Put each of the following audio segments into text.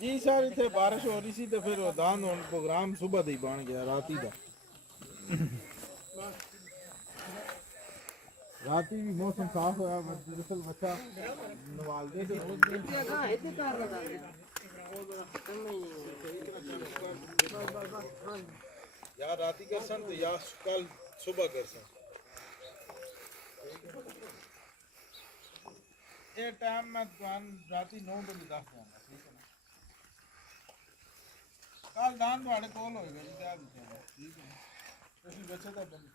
जी sir इतने बारिश हो रही सी तो फिर दान प्रोग्राम सुबह ही बन गया राती का राती भी मौसम साफ होया दरअसल बच्चा नवाल दे या राती कर सन तो या कल सुबह कर सन ये टाइम में राती 9 बजे 10 जाना ठीक है ना कल दान ਤੁਹਾਡੇ ਕੋਲ ਹੋਏਗਾ ਜੀ ਕਿਆ ਵਿਚਾਰਾ ਠੀਕ ਹੈ ਤੁਸੀਂ ਬੱਚੇ ਦਾ ਬੰਦ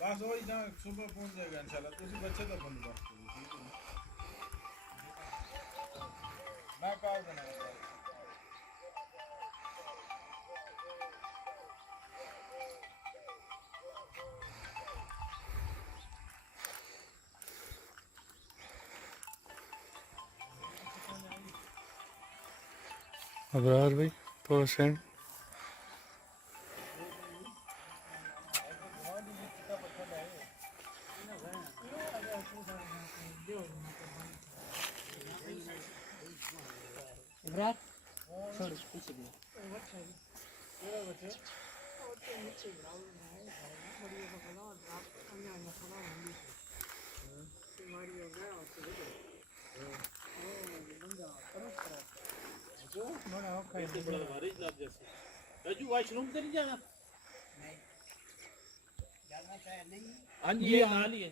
बस वही ना सुबह पहुंच जाएगा इंशाल्लाह तुसी बच्चे तो बंदोबस्त करो ठीक है मैं कॉल बनाऊंगा अबरार भाई थोड़ा सेंड इब्रार छोड़ पीछे गया राजू वाशरूम से नहीं जाना नहीं जाना चाहे नहीं हाँ जी ये हाल ही है